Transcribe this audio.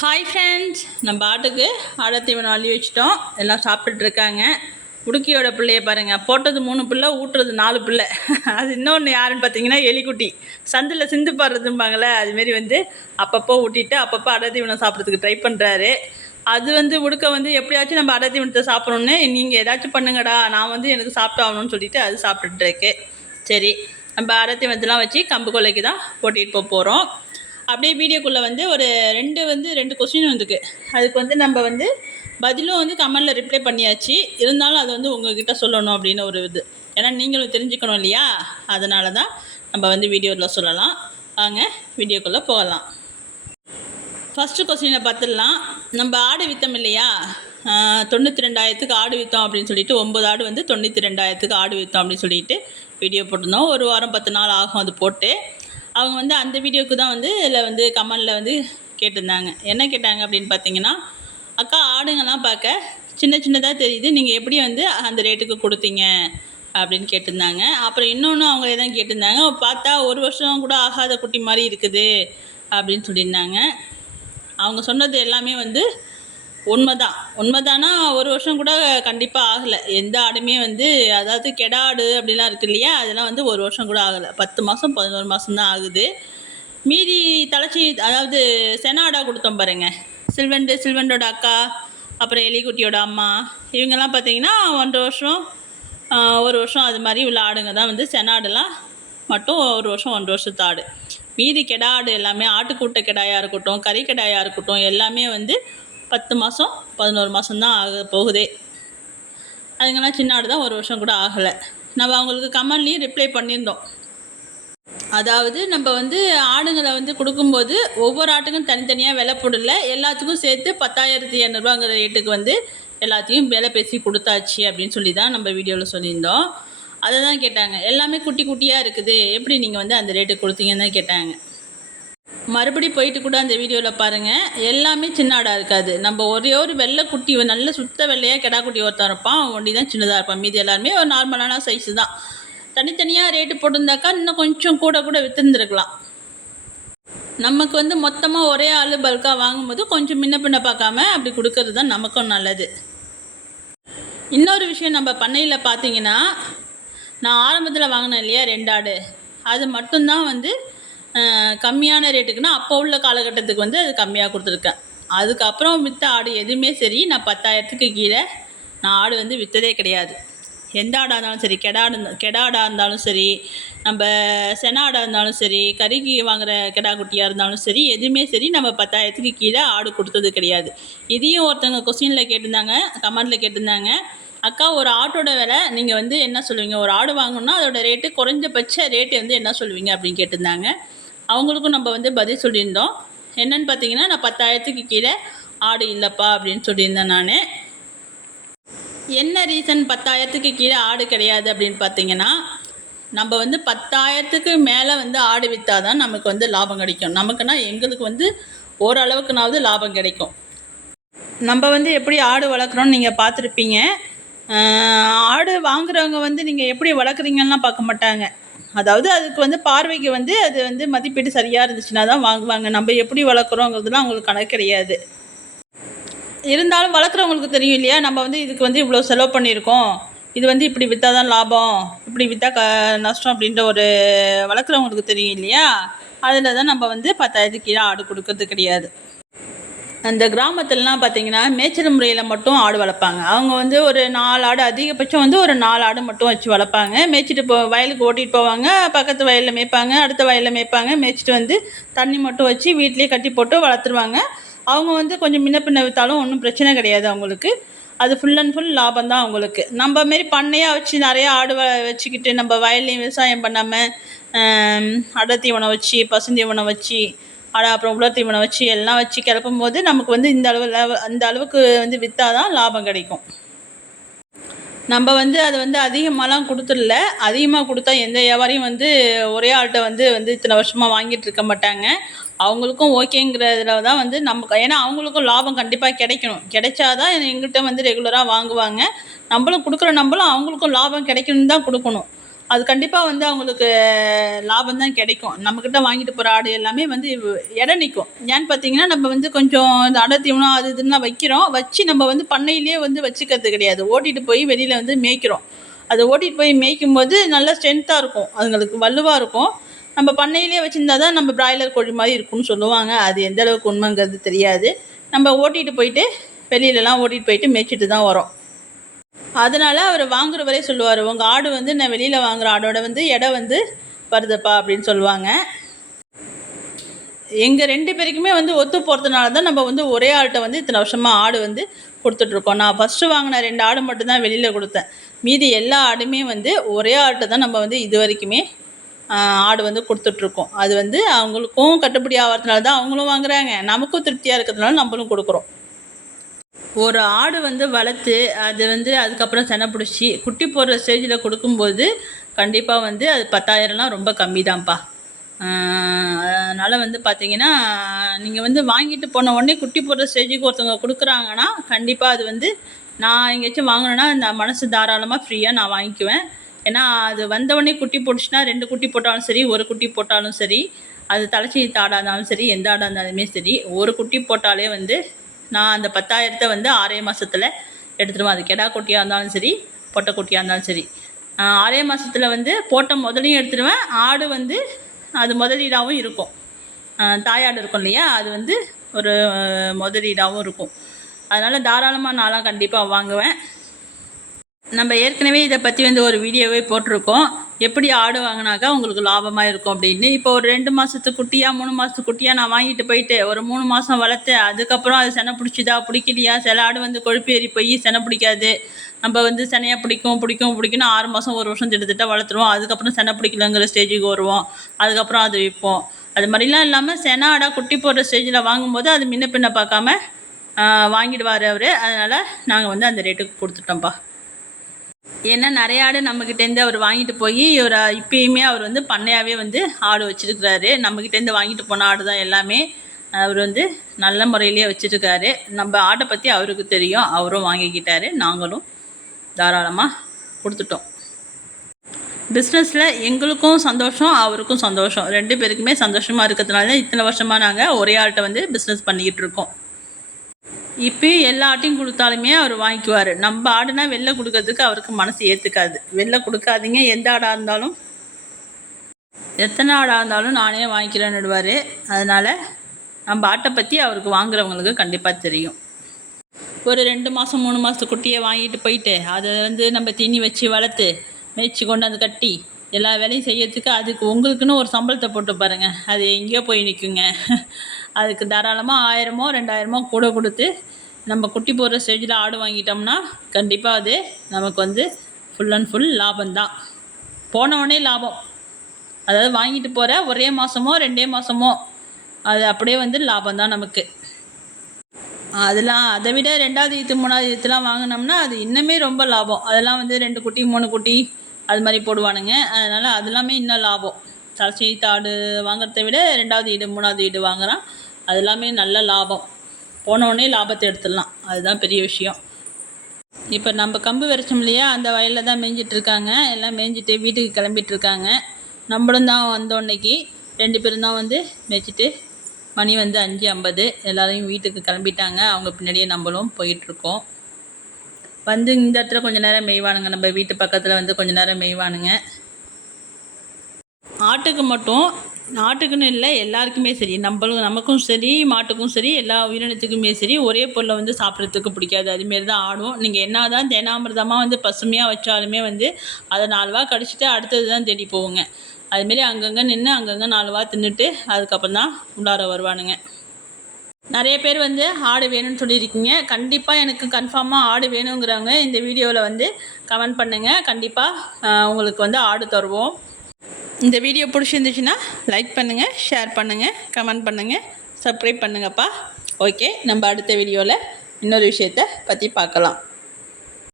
Hi friends நம்ம ஆட்டுக்கு ஆடத்தீவனம் தீவனம் அள்ளி வச்சிட்டோம். எல்லாம் சாப்பிட்டுட்ருக்காங்க உடுக்கியோட பிள்ளைய பாருங்கள் போட்டது மூணு பிள்ளை ஊட்டுறது நாலு பிள்ளை. அது இன்னொன்று யாருன்னு பார்த்தீங்கன்னா எலிக்குட்டி. சந்தில் சிந்து பாடுறதும்பாங்களே அதுமாரி வந்து அப்பப்போ ஊட்டிட்டு அப்பப்போ அடை தீவனம் சாப்பிட்றதுக்கு ட்ரை பண்ணுறாரு அது வந்து உடுக்க வந்து எப்படியாச்சும் நம்ம அடத்தீவனத்தை சாப்பிடணுன்னு நீங்கள் ஏதாச்சும் பண்ணுங்கடா. நான் வந்து எனக்கு சாப்பிட்டாகணும்னு சொல்லிட்டு அது சாப்பிட்டுட்டு இருக்கு. சரி நம்ம அடை வச்சு கம்பு கொலைக்கு தான் போட்டிகிட்டு போக போகிறோம் அப்படியே வீடியோக்குள்ளே வந்து ஒரு ரெண்டு வந்து ரெண்டு கொஸ்டின் வந்துருக்கு. அதுக்கு வந்து நம்ம வந்து பதிலும் வந்து கமெண்டில் ரிப்ளை பண்ணியாச்சு. இருந்தாலும் அது வந்து உங்ககிட்ட சொல்லணும் அப்படின்னு ஒரு இது. ஏன்னா நீங்களும் தெரிஞ்சுக்கணும் இல்லையா? அதனால தான் நம்ம வந்து வீடியோவில் சொல்லலாம். வாங்க வீடியோக்குள்ளே போகலாம். ஃபஸ்ட்டு கொஸ்டினை பார்த்துடலாம் நம்ம ஆடு வித்தம் இல்லையா? தொண்ணூற்றி ரெண்டாயிரத்துக்கு ஆடு விற்றோம் அப்படின்னு சொல்லிட்டு ஒம்பது ஆடு வந்து தொண்ணூற்றி ரெண்டாயிரத்துக்கு ஆடு விற்றோம் அப்படின்னு சொல்லிட்டு வீடியோ போட்டிருந்தோம். ஒரு வாரம் பத்து நாள் ஆகும் அது போட்டு. அவங்க வந்து அந்த வீடியோக்கு தான் வந்து இதில் வந்து கமெண்டில் வந்து கேட்டிருந்தாங்க. என்ன கேட்டாங்க அப்படின்னு பார்த்தீங்கன்னா அக்கா ஆடுங்கள்லாம் பார்க்க சின்ன சின்னதாக தெரியுது. நீங்கள் எப்படி வந்து அந்த ரேட்டுக்கு கொடுத்தீங்க? அப்படின்னு கேட்டிருந்தாங்க. அப்புறம் இன்னொன்று அவங்க தான் கேட்டிருந்தாங்க பார்த்தா ஒரு வருஷம் கூட ஆகாத குட்டி மாதிரி இருக்குது. அப்படின்னு சொல்லியிருந்தாங்க. அவங்க சொன்னது எல்லாமே வந்து உண்மைதான். உண்மைதானா ஒரு வருஷம் கூட கண்டிப்பாக ஆகலை. எந்த ஆடுமே வந்து அதாவது கெடா ஆடு அப்படிலாம் இருக்கு இல்லையா அதெல்லாம் வந்து ஒரு வருஷம் கூட ஆகலை. பத்து மாதம் பதினோரு மாதம் தான் ஆகுது. மீதி தலைச்சி அதாவது செனாடா கொடுத்தோம் பாருங்க. சில்வண்டு சில்வண்டோட அக்கா அப்புறம் எலிக்குட்டியோட அம்மா இவங்கெல்லாம் பார்த்தீங்கன்னா ஒன்றரை வருஷம் ஒரு வருஷம் அது மாதிரி உள்ள ஆடுங்க தான் வந்து செனாடுலாம் மட்டும் ஒரு வருஷம் ஒன்றரை வருஷத்து ஆடு. மீதி கெடா ஆடு எல்லாமே ஆட்டுக்கூட்ட கெடாயாக இருக்கட்டும் கறி கெடாயாக இருக்கட்டும் எல்லாமே வந்து பத்து மாதம் பதினோரு மாதம் தான் ஆக போகுதே. அதுங்கன்னா சின்ன ஆடு தான் ஒரு வருஷம் கூட ஆகலை. நம்ம அவங்களுக்கு கமெண்ட்லேயும் ரிப்ளை பண்ணியிருந்தோம். அதாவது நம்ம வந்து ஆடுங்களை வந்து கொடுக்கும்போது ஒவ்வொரு ஆட்டுக்கும் தனித்தனியாக விலை போடல. எல்லாத்துக்கும் சேர்த்து பத்தாயிரத்தி இரநூறுவாங்கிற ரேட்டுக்கு வந்து எல்லாத்தையும் விலை பேசி கொடுத்தாச்சு அப்படின்னு சொல்லி தான் நம்ம வீடியோவில் சொல்லியிருந்தோம். அதை தான் கேட்டாங்க. எல்லாமே குட்டி குட்டியாக இருக்குது. எப்படி நீங்கள் வந்து அந்த ரேட்டுக்கு கொடுத்தீங்கன்னு தான் கேட்டாங்க. மறுபடி போயிட்டு கூட அந்த வீடியோவில் பாருங்கள் எல்லாமே சின்ன ஆடாக இருக்காது. நம்ம ஒரே ஒரு வெள்ளை குட்டி நல்ல சுத்த வெள்ளையாக கெடா குட்டி ஒருத்தன் இருப்பான். அவன் ஒண்டி தான் சின்னதாக இருப்பான். மீதி எல்லாருமே ஒரு நார்மலான சைஸு தான். தனித்தனியாக ரேட்டு போட்டிருந்தாக்கா இன்னும் கொஞ்சம் கூட கூட விற்றுருந்துருக்கலாம் நமக்கு வந்து மொத்தமாக ஒரே ஆள் பல்காக வாங்கும்போது கொஞ்சம் முன்ன பின்ன பார்க்காம அப்படி கொடுக்கறது தான் நமக்கும் நல்லது. இன்னொரு விஷயம் நம்ம பண்ணையில் பார்த்தீங்கன்னா நான் ஆரம்பத்தில் வாங்கினேன் இல்லையா ரெண்டு ஆடு. அது மட்டும்தான் வந்து கம்மியான ரேட்டுக்குன்னா அப்போ உள்ள காலகட்டத்துக்கு வந்து அது கம்மியாக கொடுத்துருக்கேன். அதுக்கப்புறம் விற்ற ஆடு எதுவுமே சரி நான் பத்தாயிரத்துக்கு கீழே நான் ஆடு வந்து விற்றதே கிடையாது. எந்த ஆடாக இருந்தாலும் சரி கெடாடு கெடா ஆடாக இருந்தாலும் சரி நம்ம சென ஆடாக இருந்தாலும் சரி கறிக்கு வாங்குற கெடா குட்டியாக இருந்தாலும் சரி எதுவுமே சரி நம்ம பத்தாயிரத்துக்கு கீழே ஆடு கொடுத்தது கிடையாது. இதையும் ஒருத்தவங்க கொஸ்டினில் கேட்டிருந்தாங்க கமெண்டில் கேட்டிருந்தாங்க. அக்கா ஒரு ஆட்டோட விலை நீங்கள் வந்து என்ன சொல்லுவீங்க? ஒரு ஆடு வாங்கணும்னா அதோட ரேட்டு குறைஞ்சபட்ச ரேட்டு வந்து என்ன சொல்லுவீங்க? அப்படின்னு கேட்டிருந்தாங்க. அவங்களுக்கும் நம்ம வந்து பதில் சொல்லியிருந்தோம். என்னன்னு பார்த்தீங்கன்னா நான் பத்தாயிரத்துக்கு கீழே ஆடு இல்லைப்பா அப்படின்னு சொல்லியிருந்தேன் நான். என்ன ரீசன் பத்தாயிரத்துக்கு கீழே ஆடு கிடையாது அப்படின்னு பார்த்தீங்கன்னா நம்ம வந்து பத்தாயிரத்துக்கு மேலே வந்து ஆடு விற்றா தான் நமக்கு வந்து லாபம் கிடைக்கும். நமக்குன்னா எங்களுக்கு வந்து ஓரளவுக்குனாவது லாபம் கிடைக்கும். நம்ம வந்து எப்படி ஆடு வளர்க்குறோன்னு நீங்கள் பார்த்துருப்பீங்க. ஆடு வாங்குறவங்க வந்து நீங்கள் எப்படி வளர்க்குறீங்கன்னா பார்க்க மாட்டாங்க. அதாவது அதுக்கு வந்து பார்வைக்கு வந்து அது வந்து மதிப்பீடு சரியாக இருந்துச்சுன்னா தான் வாங்குவாங்க. நம்ம எப்படி வளர்க்குறோங்கிறதுலாம் அவங்களுக்கு கணக்கு கிடையாது. இருந்தாலும் வளர்க்குறவங்களுக்கு தெரியும் இல்லையா? நம்ம வந்து இதுக்கு வந்து இவ்வளோ செலவு பண்ணியிருக்கோம். இது வந்து இப்படி விற்றா தான் லாபம். இப்படி விற்றா க நஷ்டம் அப்படின்ற ஒரு வளர்க்குறவங்களுக்கு தெரியும் இல்லையா? அதில் தான் நம்ம வந்து பத்தாயிரத்துக்கு கீழே ஆடு கொடுக்கறது கிடையாது. அந்த கிராமத்துலலாம் பார்த்தீங்கன்னா மேய்ச்சல் முறையில் மட்டும் ஆடு வளர்ப்பாங்க. அவங்க வந்து ஒரு நாலு ஆடு அதிகபட்சம் வந்து ஒரு நாலு ஆடு மட்டும் வச்சு வளர்ப்பாங்க. மேய்ச்சிட்டு போ வயலுக்கு ஓட்டிகிட்டு போவாங்க. பக்கத்து வயலில் மேய்ப்பாங்க அடுத்த வயலில் மேய்ப்பாங்க. மேய்ச்சிட்டு வந்து தண்ணி மட்டும் வச்சு வீட்லேயே கட்டி போட்டு வளர்த்துருவாங்க. அவங்க வந்து கொஞ்சம் முன்ன பின்ன விற்றாலும் ஒன்றும் பிரச்சனை கிடையாது அவங்களுக்கு. அது ஃபுல் அண்ட் ஃபுல் லாபம் தான் அவங்களுக்கு. நம்ம மாரி பண்ணையாக வச்சு நிறையா ஆடு வ வச்சுக்கிட்டு நம்ம வயல்லையும் விவசாயம் பண்ணாமல் அடை தீவனம் வச்சு பசுந்தீவனம் வச்சு அடை அப்புறம் உலர் தீவனம் வச்சு எல்லாம் வச்சு கிளப்பும் போது நமக்கு வந்து இந்த அளவு அந்த அளவுக்கு வந்து விற்றா தான் லாபம் கிடைக்கும். நம்ம வந்து அதை வந்து அதிகமாகலாம் கொடுத்துடல. அதிகமாக கொடுத்தா எந்த வியாபாரியும் வந்து ஒரே ஆள்கிட்ட வந்து வந்து இத்தனை வருஷமாக வாங்கிட்டு இருக்க மாட்டாங்க. அவங்களுக்கும் ஓகேங்கிறதுல தான் வந்து நம்ம ஏன்னா அவங்களுக்கும் லாபம் கண்டிப்பாக கிடைக்கணும். கிடைச்சாதான் எங்கள்கிட்ட வந்து ரெகுலராக வாங்குவாங்க. நம்மளும் கொடுக்குற நம்மளும் அவங்களுக்கும் லாபம் கிடைக்கணும்னு தான் கொடுக்கணும். அது கண்டிப்பாக வந்து அவங்களுக்கு லாபம் தான் கிடைக்கும். நம்மக்கிட்ட வாங்கிட்டு போகிற ஆடு எல்லாமே வந்து இடம் நிற்கும் ஏன்னு பார்த்தீங்கன்னா நம்ம வந்து கொஞ்சம் இந்த அடை தீவனம் அது இதுன்னு வைக்கிறோம். வச்சு நம்ம வந்து பண்ணையிலேயே வந்து வச்சுக்கிறது கிடையாது. ஓட்டிகிட்டு போய் வெளியில் வந்து மேய்க்கிறோம். அதை ஓட்டிகிட்டு போய் மேய்க்கும் போது நல்லா ஸ்ட்ரென்த்தாக இருக்கும். அதுங்களுக்கு வலுவாக இருக்கும். நம்ம பண்ணையிலே வச்சுருந்தா தான் நம்ம பிராய்லர் கோழி மாதிரி இருக்கும்னு சொல்லுவாங்க. அது எந்த அளவுக்கு உண்மைங்கிறது தெரியாது. நம்ம ஓட்டிகிட்டு போயிட்டு வெளியிலலாம் ஓட்டிகிட்டு போயிட்டு மேய்ச்சிட்டு தான் வரோம். அதனால் அவர் வாங்குறவரே சொல்லுவார் உங்கள் ஆடு வந்து நான் வெளியில் வாங்குற ஆடோட வந்து எடை வந்து வருதுப்பா அப்படின்னு சொல்லுவாங்க. எங்கள் ரெண்டு பேருக்குமே வந்து ஒத்து போகிறதுனால தான் நம்ம வந்து ஒரே ஆள்கிட்ட வந்து இத்தனை வருஷமாக ஆடு வந்து கொடுத்துட்ருக்கோம். நான் ஃபஸ்ட்டு வாங்கின ரெண்டு ஆடு மட்டும்தான் வெளியில் கொடுத்தேன். மீதி எல்லா ஆடுமே வந்து ஒரே ஆள்கிட்ட தான் நம்ம வந்து இது வரைக்குமே ஆடு வந்து கொடுத்துட்ருக்கோம். அது வந்து அவங்களுக்கும் கட்டுப்படி ஆகிறதுனால தான் அவங்களும் வாங்குறாங்க. நமக்கும் திருப்தியாக இருக்கிறதுனால நம்மளும் கொடுக்குறோம். ஒரு ஆடு வந்து வளர்த்து அது வந்து அதுக்கப்புறம் செனை பிடிச்சி குட்டி போடுற ஸ்டேஜில் கொடுக்கும்போது கண்டிப்பாக வந்து அது பத்தாயிரம்லாம் ரொம்ப கம்மி தான்ப்பா அதனால் வந்து பார்த்தீங்கன்னா நீங்கள் வந்து வாங்கிட்டு போன உடனே குட்டி போடுற ஸ்டேஜுக்கு ஒருத்தவங்க கொடுக்குறாங்கன்னா கண்டிப்பாக அது வந்து நான் எங்கேயாச்சும் வாங்கினேன்னா இந்த மனசு தாராளமாக ஃப்ரீயாக நான் வாங்கிக்குவேன். ஏன்னா அது வந்தவொடனே குட்டி போட்டுச்சுன்னா ரெண்டு குட்டி போட்டாலும் சரி ஒரு குட்டி போட்டாலும் சரி அது தலைச்சி தாடாக இருந்தாலும் சரி எந்த ஆடாக இருந்தாலுமே சரி ஒரு குட்டி போட்டாலே வந்து நான் அந்த பத்தாயிரத்தை வந்து ஆறே மாதத்தில் எடுத்துருவேன். அது கெடா குட்டியாக இருந்தாலும் சரி பொட்டை குட்டியாக இருந்தாலும் சரி. ஆறே மாதத்தில் வந்து போட்ட முதலையும் எடுத்துருவேன். ஆடு வந்து அது முதலீடாகவும் இருக்கும். தாயாடு இருக்கும் இல்லையா? அது வந்து ஒரு முதலீடாகவும் இருக்கும். அதனால் தாராளமாக நான்லாம் கண்டிப்பாக வாங்குவேன். நம்ம ஏற்கனவே இதை பற்றி வந்து ஒரு வீடியோவே போட்டிருக்கோம். எப்படி ஆடு வாங்கினாக்கா உங்களுக்கு லாபமாக இருக்கும் அப்படின்னு. இப்போ ஒரு ரெண்டு மாதத்து குட்டியாக மூணு மாதத்து குட்டியாக நான் வாங்கிட்டு போயிட்டு ஒரு மூணு மாதம் வளர்த்து அதுக்கப்புறம் அது செனை பிடிச்சிதா பிடிக்கலையா? சில ஆடு வந்து கொழுப்பு ஏறி போய் செனை பிடிக்காது. நம்ம வந்து செனையாக பிடிக்கும் பிடிக்கும் பிடிக்கும்னு ஆறு மாதம் ஒரு வருஷம் திட்டத்திட்ட வளர்த்துருவோம். அதுக்கப்புறம் செனை பிடிக்கலங்கிற ஸ்டேஜுக்கு வருவோம். அதுக்கப்புறம் அது விற்போம். அது மாதிரிலாம் இல்லாமல் செனை ஆடாக குட்டி போடுற ஸ்டேஜில் வாங்கும்போது அது முன்ன பின்ன பார்க்காம வாங்கிடுவார் அவர். அதனால் நாங்கள் வந்து அந்த ரேட்டுக்கு கொடுத்துட்டோம்ப்பா. ஏன்னா நிறைய ஆடு நம்மக்கிட்டேருந்து அவர் வாங்கிட்டு போய் இவர் இப்பயுமே அவர் வந்து பண்ணையாகவே வந்து ஆடு வச்சுருக்கிறாரு. நம்மக்கிட்டேருந்து வாங்கிட்டு போன ஆடு தான் எல்லாமே. அவர் வந்து நல்ல முறையிலேயே வச்சுருக்காரு. நம்ம ஆட்டை பற்றி அவருக்கு தெரியும். அவரும் வாங்கிக்கிட்டாரு. நாங்களும் தாராளமாக கொடுத்துட்டோம். பிஸ்னஸில் எங்களுக்கும் சந்தோஷம் அவருக்கும் சந்தோஷம். ரெண்டு பேருக்குமே சந்தோஷமாக இருக்கிறதுனால தான் இத்தனை வருஷமாக நாங்கள் ஒரே ஆள்கிட்ட வந்து பிஸ்னஸ் பண்ணிக்கிட்டு இருக்கோம். இப்போயும் எல்லா ஆட்டையும் கொடுத்தாலுமே அவர் வாங்கிக்குவார். நம்ம ஆடுனா வெளில கொடுக்கறதுக்கு அவருக்கு மனசு ஏற்றுக்காது வெளில கொடுக்காதீங்க. எந்த ஆடாக இருந்தாலும். எத்தனை ஆடாக இருந்தாலும் நானே வாங்கிக்கிறேன்னுடுவார். அதனால் நம்ம ஆட்டை பற்றி அவருக்கு வாங்குறவங்களுக்கு கண்டிப்பாக தெரியும். ஒரு ரெண்டு மாதம் மூணு மாதத்து குட்டியை வாங்கிட்டு போயிட்டு அதை வந்து நம்ம தீனி வச்சு வளர்த்து மேய்ச்சி கொண்டு வந்து கட்டி எல்லா வேலையும் செய்யறதுக்கு அதுக்கு உங்களுக்குன்னு ஒரு சம்பளத்தை போட்டு பாருங்கள் அது எங்கேயோ போய் நிற்குங்க அதுக்கு தாராளமாக ஆயிரமோ ரெண்டாயிரமோ கூட கொடுத்து நம்ம குட்டி போடுற ஸ்டேஜில் ஆடு வாங்கிட்டோம்னா கண்டிப்பாக அது நமக்கு வந்து ஃபுல் அண்ட் ஃபுல் லாபம்தான். போனவொடனே லாபம். அதாவது வாங்கிட்டு போகிற ஒரே மாதமோ ரெண்டே மாதமோ அது அப்படியே வந்து லாபம் தான் நமக்கு. அதெல்லாம் அதை விட ரெண்டாவது ஈத்து மூணாவது ஈத்துலாம் வாங்கினோம்னா அது இன்னுமே ரொம்ப லாபம். அதெல்லாம் வந்து ரெண்டு குட்டி மூணு குட்டி அது மாதிரி போடுவானுங்க. அதனால் அதெல்லாமே இன்னும் லாபம். தலைச்சி தாடு வாங்குறத விட ரெண்டாவது ஈடு மூணாவது ஈடு வாங்குறான். அது எல்லாமே நல்ல லாபம். போனோடனே லாபத்தை எடுத்துடலாம். அதுதான் பெரிய விஷயம். இப்போ நம்ம கம்பு விரைச்சோம் இல்லையா? அந்த வயலில் தான் மேய்ஞ்சிட்ருக்காங்க எல்லாம் மேய்ஞ்சிட்டு வீட்டுக்கு கிளம்பிட்டு இருக்காங்க. நம்மளும் தான் வந்தோன்னைக்கு ரெண்டு பேரும் தான் வந்து மேய்ச்சிட்டு மணி வந்து அஞ்சு ஐம்பது. எல்லாரையும் வீட்டுக்கு கிளம்பிட்டாங்க. அவங்க பின்னாடியே நம்மளும் போயிட்டுருக்கோம் வந்து இந்த இடத்துல கொஞ்சம் நேரம் மேய்வானுங்க. நம்ம வீட்டு பக்கத்தில் வந்து கொஞ்ச நேரம் மேய்வானுங்க. ஆட்டுக்கு மட்டும் நாட்டுக்குன்னு இல்லை எல்லாருக்குமே சரி. நம்மளும் நமக்கும் சரி மாட்டுக்கும் சரி எல்லா உயிரினத்துக்குமே சரி ஒரே பொருளை வந்து சாப்பிட்றதுக்கு பிடிக்காது. அதுமாரி தான் ஆடும். நீங்கள் என்ன தான் தேனாமிரதமாக வந்து பசுமையாக வச்சாலுமே வந்து அதை நாலுவா கடிச்சிட்டு அடுத்தது தான் தேடி போகுங்க. அதுமாரி அங்கங்கே நின்று அங்கங்கே நாலுவா தின்னுட்டு அதுக்கப்புறம் தான் உள்ளார வருவானுங்க. நிறைய பேர் வந்து ஆடு வேணும்னு சொல்லியிருக்கீங்க. கண்டிப்பாக எனக்கு கன்ஃபார்மாக ஆடு வேணுங்கிறவங்க இந்த வீடியோவில் வந்து கமெண்ட் பண்ணுங்கள் கண்டிப்பாக உங்களுக்கு வந்து ஆடு தருவோம். இந்த வீடியோ பிடிச்சிருந்துச்சுன்னா லைக் பண்ணுங்கள் ஷேர் பண்ணுங்கள் கமெண்ட் பண்ணுங்கள் சப்ஸ்கிரைப் பண்ணுங்கப்பா. ஓகே நம்ம அடுத்த வீடியோவில் இன்னொரு விஷயத்தை பற்றி பார்க்கலாம்.